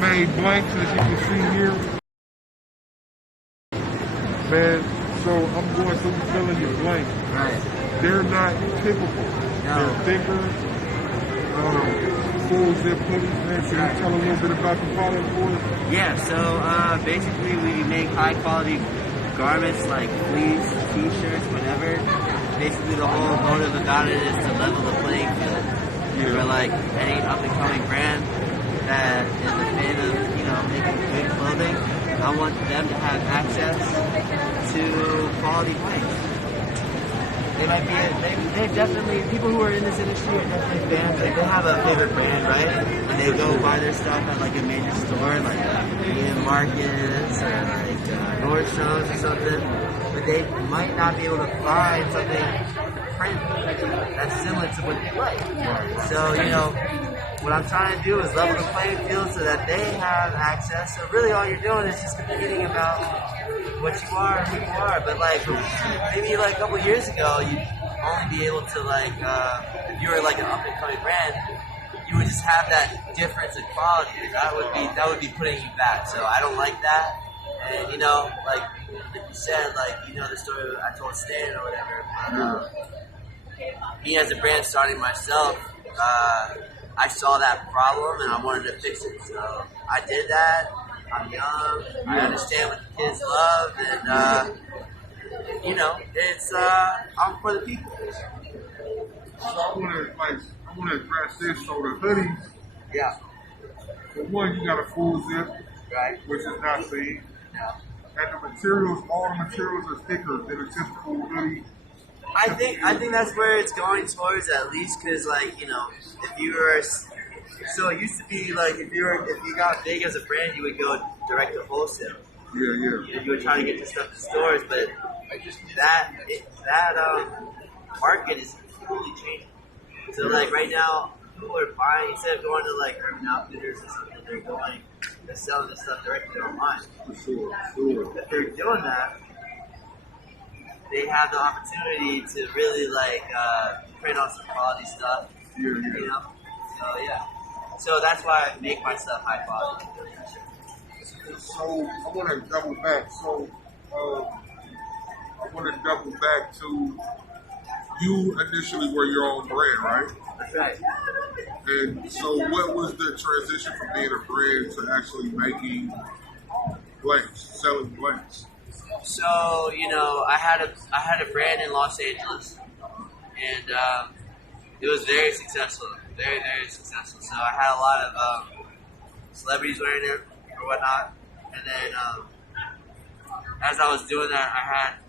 made blanks, as you can see here. Man, so I'm going through filling your blanks. Right. They're not typical. No. They're thicker, full zip hoodies, man. So you tell a little bit about the product for us? Yeah, so basically we make high quality garments like fleece, t-shirts, whatever. Basically the whole motive about it is to level the playing field. For like any up and coming brand that is a fan of, making good clothing, I want them to have access to quality blanks. They might be, they're definitely, people who are in this industry are definitely fans. Like they have a favorite brand, right? And they go buy their stuff at like a major store, like Neiman Marcus or like Nordstrom's or something. But they might not be able to find something print that's similar to what they like. So, what I'm trying to do is level the playing field so that they have access. So really all you're doing is just competing about what you are and who you are. But like maybe like a couple years ago, you'd only be able to like, if you were like an up and coming brand, you would just have that difference in quality. That would be putting you back. So I don't like that. And like you said, like the story I told Stan or whatever. But, me as a brand starting myself, I saw that problem and I wanted to fix it. So I did that. I'm young. I understand what the kids love, and it's I'm for the people. So I want to address this. So the hoodies. Yeah. For one, you got a full zip, Right. which is not seen. Yeah. And the materials, all the materials are thicker than a typical hoodie. I think that's where it's going towards, at least, because like if you were, so it used to be like if you got big as a brand, you would go direct to wholesale. Yeah. You would try to get your stuff to stores, but that market is completely changing. So like right now, people are buying, instead of going to like Urban Outfitters or something, they're selling this stuff directly online. For sure. If they're doing that, they have the opportunity to really like print on some quality stuff. Yeah. So that's why I make my stuff high quality. So I want to double back. So I want to double back to you initially were your own brand, right? That's right. And so what was the transition from being a brand to actually making blanks, selling blanks? So I had a brand in Los Angeles, and it was very successful, very very successful. So I had a lot of celebrities wearing it or whatnot, and then as I was doing that,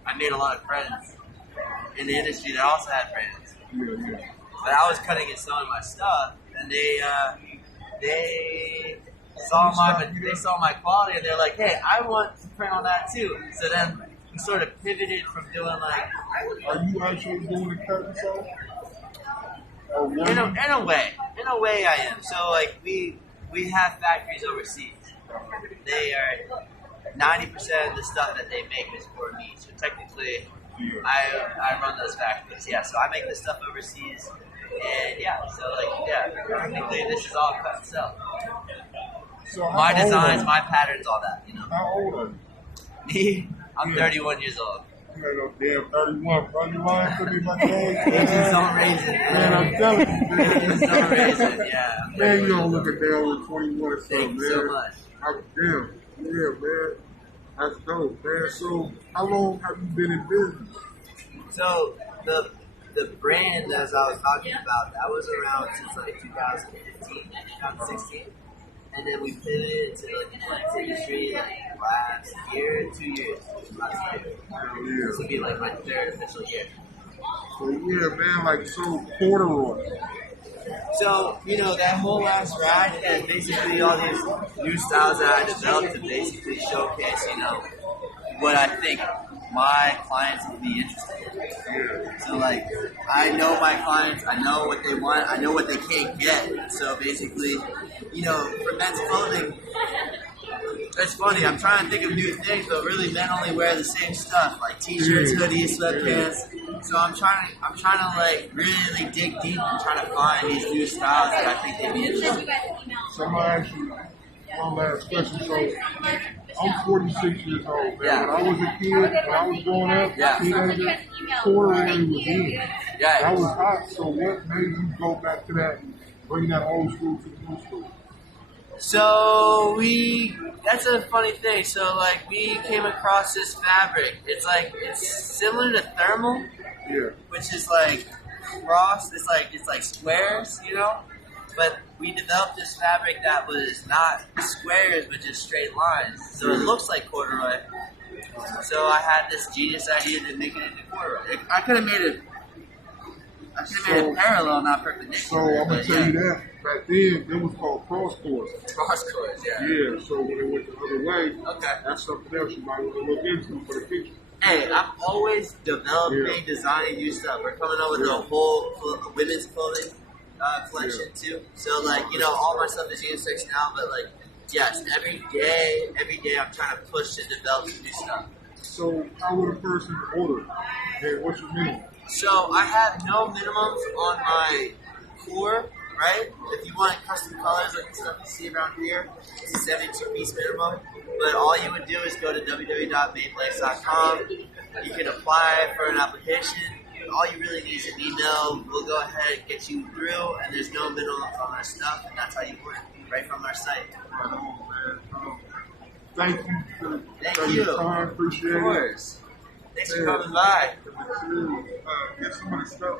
I made a lot of friends in the industry that also had brands. Yeah. But I was cutting and selling my stuff, and they saw my quality, and they're like, "Hey, I want to print on that too." So then we sort of pivoted from doing like. Are you actually doing the cut and sew? In a way I am. So like we have factories overseas. They are 90% of the stuff that they make is for me. So technically, I run those factories. Yeah, so I make this stuff overseas, and technically this is all cut and sew. So My designs, my patterns, all that. How old are you? Me, I'm 31 years old. You ain't no damn 31. Bro, you lying to me about your age? Ages don't raise it. Man, I'm telling you, man. Ages don't raise it. Yeah. Man, you don't look a day over 21 or something, Thank you so man. much. Damn. Yeah, man. That's dope, man. So, how long have you been in business? So the brand, as I was talking about, that was around since like 2015, 2016. And then we pivoted to like the flex industry like last year, 2 years. Last year. This will be like my third official year. So yeah, man, like so corduroy. So, that whole last ride is basically all these new styles that I developed to basically showcase, what I think my clients would be interested in. So like, I know my clients, I know what they want, I know what they can't get. So basically, for men's clothing, it's funny, I'm trying to think of new things, but really men only wear the same stuff, like t-shirts, hoodies, sweatpants. So I'm trying to like really dig deep and trying to find these new styles that I think they'd be interested in. So I'm gonna ask you, one last question. So, I'm 46 years old, man. Yeah. When I was a kid, when I was growing up, Yeah. teenager, corduroy was in. Yeah. That was hot. So, what made you go back to that, bring that old school to the new school? So that's a funny thing. So like we came across this fabric. It's similar to thermal, Yeah. which is like cross. It's like squares, you know. But we developed this fabric that was not squares, but just straight lines. So it looks like corduroy. So I had this genius idea to make it into corduroy. I could have made it. I could have made it parallel, not So, perpendicular. I'm going to tell you that. Back then, it was called cross course. Cross cords, yeah. Yeah, so when it went the other way, Okay. that's something else you might want to look into for the future. Hey, I'm always developing, designing new stuff. We're coming up with a whole women's clothing collection too. So like, you know, all my stuff is unisex now, but like, yes, every day I'm trying to push and develop some new stuff. So how would a person order? And what's your minimum? So I have no minimums on my core, right? If you want custom colors like the stuff you see around here, it's a 72-piece minimum. But all you would do is go to www.madeplace.com. You can apply for an application. All you really need is an email. We'll go ahead and get you through, and there's no minimums on our stuff, and that's how you work, right from our site. Thank you for Thank taking you. the time. Appreciate Of it. course. Thanks for coming by. Get some of the stuff.